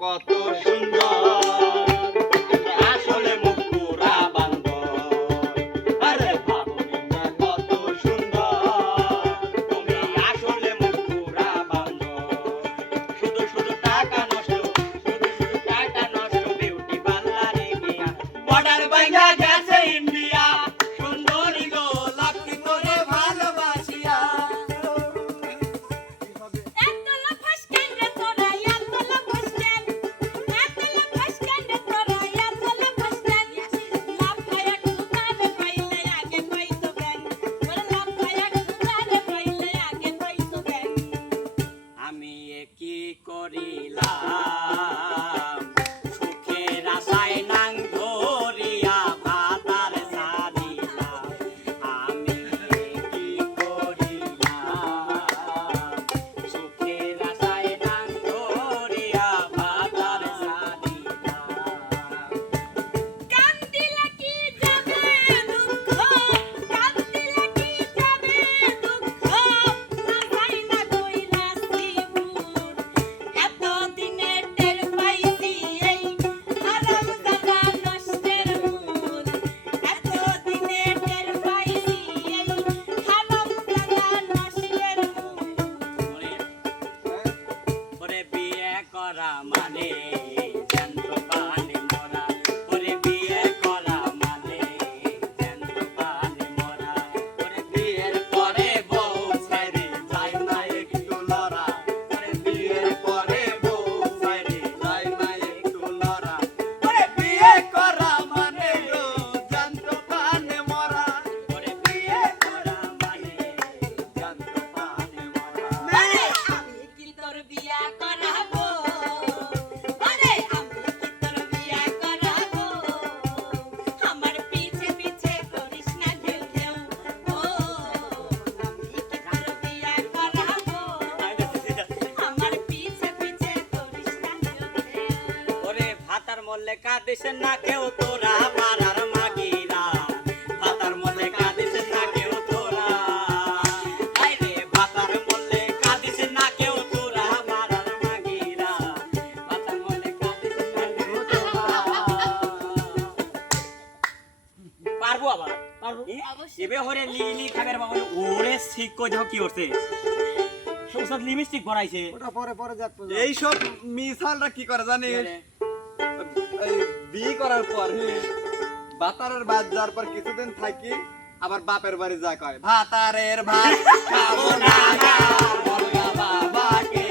কত মল্লে কাঁদিস না কেউ তোরা পাড়ার মাগিরা। ভাতার মল্লে কাঁদিস না কেউ তোরা। আইরে ভাতার মল্লে কাঁদিস না কেউ তোরা পাড়ার মাগিরা। ভাতার মল্লে কাঁদিস না কেউ তোরা। পারব আবার? পারব। এবে হরে লিলি খাবের বাবা। ওরে ঠিক কই দেখো কি করছে সব লিপস্টিক ভরাইছে ওটা পরে যাক কি করে জানিস? বিয়ে করার পর বাতারের বাদ যাওয়ার পর কিছুদিন থাকি আবার বাপের বাড়ি যা কয় ভাতারের ভাত খাব না বাবাকে।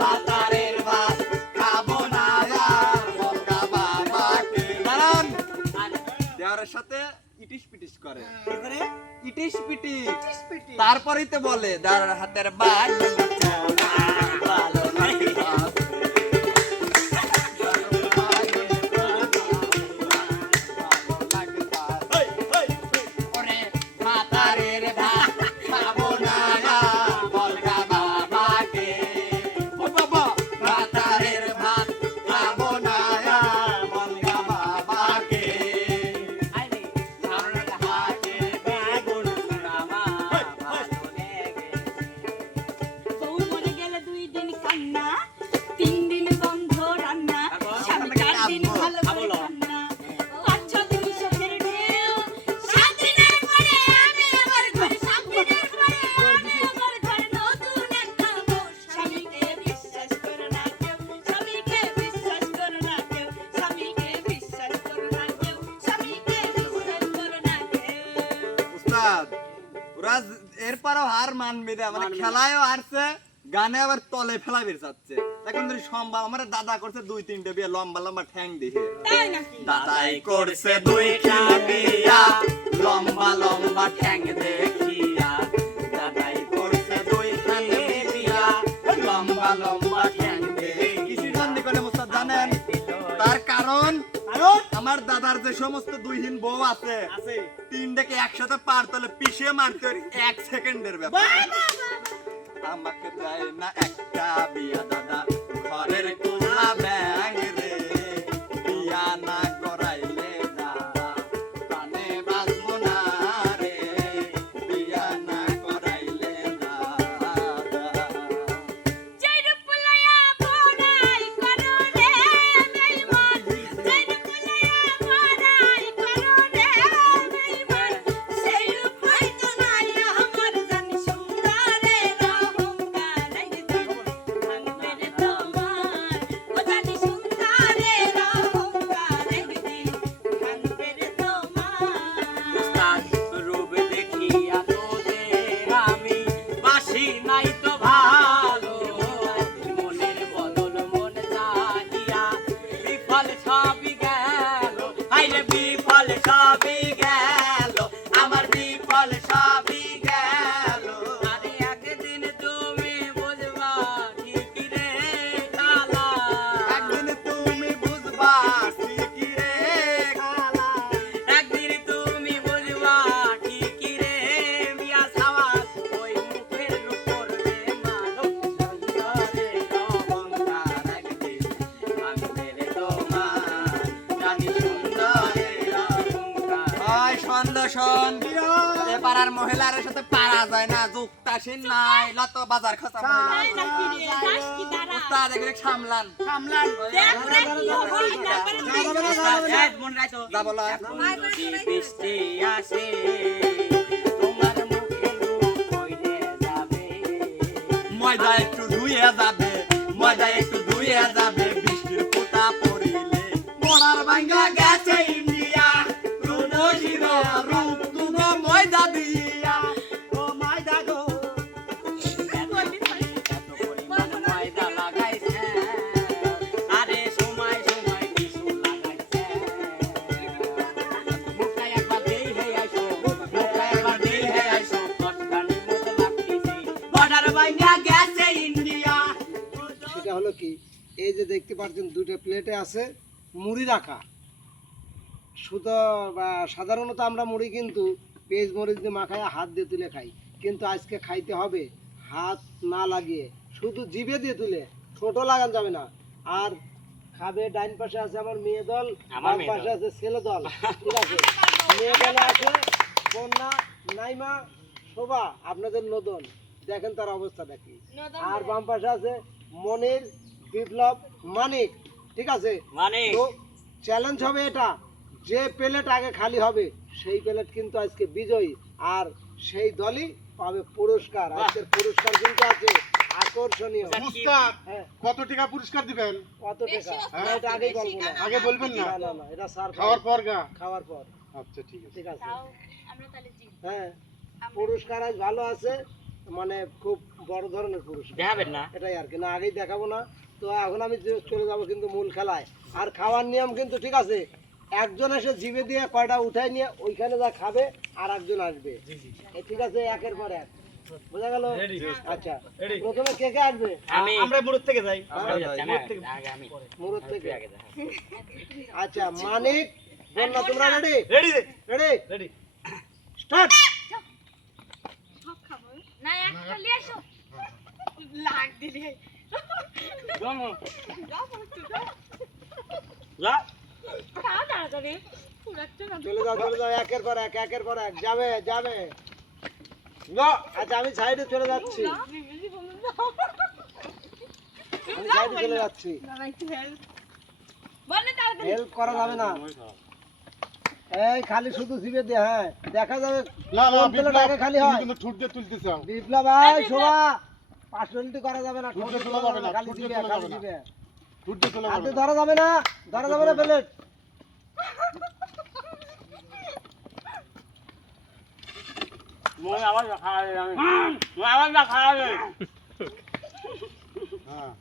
ভাতারের ভাত খাব না বাবাকে। দাঁড়ান। দেওয়ারের সাথে ইটিস পিটিস করে ইটিস পিটিস তারপরেই তো বলে দাঁড়ার হাতের বাদ ভালো মানবে রে মানে। খেলায়ও হারছে গানে আবার তলে ফেলা বের যাচ্ছে। এখন ধরি সম্ভব আমার দাদা করছে দুই তিনটে বিয়ে লম্বা লম্বা ঠ্যাং দিয়ে দাদাই করছে দুই বিয়া লম্বা লম্বা ঠ্যাং দেখিয়া। দাদাই করছে দুই বিয়া লম্বা লম্বা আমার দাদার যে সমস্ত দুইহীন বউ আছে আছে। তিনটাকে একসাথে পার তলে পিছিয়ে মারতে ওর এক সেকেন্ডের ব্যাপার। আমাকে দেয় না একটা বিয়া দাদা। ঘরের কোলা ব্যাং শোন পাড়ার মহিলার সাথে পারা যায় না যুক্তাসীন নাই লত বাজার? উস্তাদ এগুলো সামলান। মনে বৃষ্টি আসে তোমার মুখে যাবে। ময়দা একটু ধুয়ে যাবে ময়দা একটু ধুয়ে যাবে বৃষ্টির ফোঁটা পড়িলে। পড়ার ভাঙ্গা গেছে হলো কি এই যে দেখতে পাচ্ছেন দুটো প্লেটে আছে মুড়ি রাখা। শুধু বা সাধারণত আমরা মুড়ি কিন্তু পেঁয়াজ মরিচ দিয়ে মাখায় হাত দিয়ে তুলে খাই। কিন্তু আজকে খাইতে হবে হাত না লাগিয়ে শুধু জিভে দিয়ে তুলে ছোট লাগান যাবে না। আর খাবে ডাইন পাশে আছে আমার মেয়ে দল আমার বাম পাশে আছে ছেলে দল। ঠিক আছে? মেয়ে দলে আছে কন্যা নাইমা শোভা আপনাদের নদন। দেখেন তার অবস্থাটা কি আর বাম পাশে আছে মনির বিপ্লব মানিক ঠিক আছে? মানে তো চ্যালেঞ্জ হবে এটা। যে প্লেট আগে খালি হবে সেই প্লেট কিন্তু আজকে বিজয়ী। আর সেই দলই পাবে পুরস্কার। আজকের পুরস্কার কিন্তু আছে। আকর্ষণীয়। উস্তাদ হ্যাঁ। কত টাকা পুরস্কার দিবেন? কত টাকা? না, এটা আগেই বলব। না আগে বলবেন না? না না এটা স্যার খাওয়ার পর গা? খাওয়ার পর। আচ্ছা ঠিক আছে। ঠিক আছে। আমরা তাহলে হ্যাঁ। পুরস্কার আজ ভালো আছে। মানে খুব বড় ধরনের পুরস্কার দেখাবেন না? এটাই আর কি। না আগেই দেখাবো না। তো এখন আমি চলে যাব কিন্তু মূল খেলায়। আর খাওয়ার নিয়ম কিন্তু ঠিক আছে। একজন এসে জিভে দিয়ে কয়টা উঠাই নিয়ে ওইখানে যা খাবে আর একজন আসবে। ঠিক আছে একের পর এক। বোঝা গেল? আচ্ছা। প্রথমে কে কে আসবে? আমরা মুরুদ থেকে যাই। হ্যাঁ, আগে আমি। মুরুদ থেকে। আচ্ছা মানিক বন্যা তোমরা ready ready ready ready start না একটা নিয়ে আসো। লাগ দিলে। গমো যাও একটু যাও যা। খাও তাড়াতাড়ি। পুরাচ্ছ চলে যাও চলে যাও একের পর এক একের পর এক। যাবে যাবে। আচ্ছা আমি সাইডে চলে যাচ্ছি। আমি সাইডে চলে যাচ্ছি। হেল্প করা যাবে না। এই খালি শুধু জিভে দিয়ে হ্যাঁ। দেখা যাবে না না আগে খালি হয়। কিন্তু ঠুট দিয়ে তুলতে চাও বিপ্লব। ভাই শোভা। পার্সোনালিটি করা যাবে না ঠুট দিয়ে তোলা যাবে না, খালি তোলা খালি যাবে না। জিভে ঠুট দিয়ে তোলা যাবে না। ধরা যাবে না ধরা যাবে না প্লেট মই আবার খাওয়াবে আমি। মই আবার খাওয়াবে হ্যাঁ।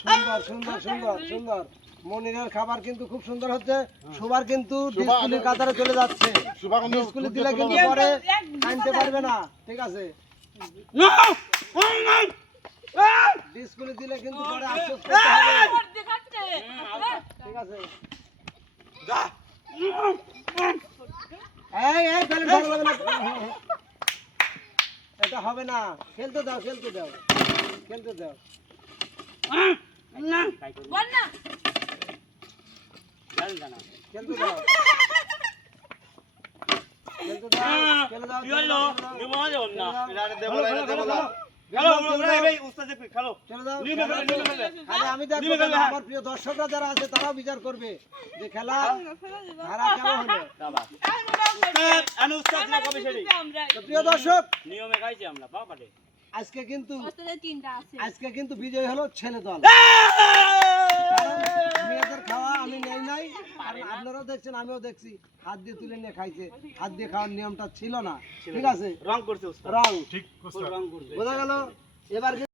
সুন্দর সুন্দর সুন্দর সুন্দর। মনিরের খাবার কিন্তু খুব সুন্দর হচ্ছে। সবার কিন্তু শোভা, ডিসকুলির কাতারে চলে যাচ্ছে। ডিসকুলি দিলে কিন্তু পরে আনতে পারবে না ঠিক আছে? ডিসকুলি দিলে কিন্তু পরে আফসোস ঠিক আছে? এই এই এটা হবে না। খেলতে দাও খেলতে দাও। খেলতে দাও। বল না। আমার প্রিয় দর্শকরা যারা আছে তারাও বিচার করবে যে খেলা। কেমন হলো প্রিয় দর্শক নিয়মে খাইছি আমরা আজকে কিন্তু ওস্তাদের আজকে কিন্তু বিজয় হলো ছেলে দল। মেয়েদের খাওয়া আমি নেই নাই। আর আপনারাও দেখছেন আমিও দেখছি। হাত দিয়ে তুলে নিয়ে খাইছে। হাত দিয়ে খাওয়ার নিয়মটা ছিল না। ঠিক আছে? রং করছে রং। ঠিক রং করছে বোঝা গেল? এবার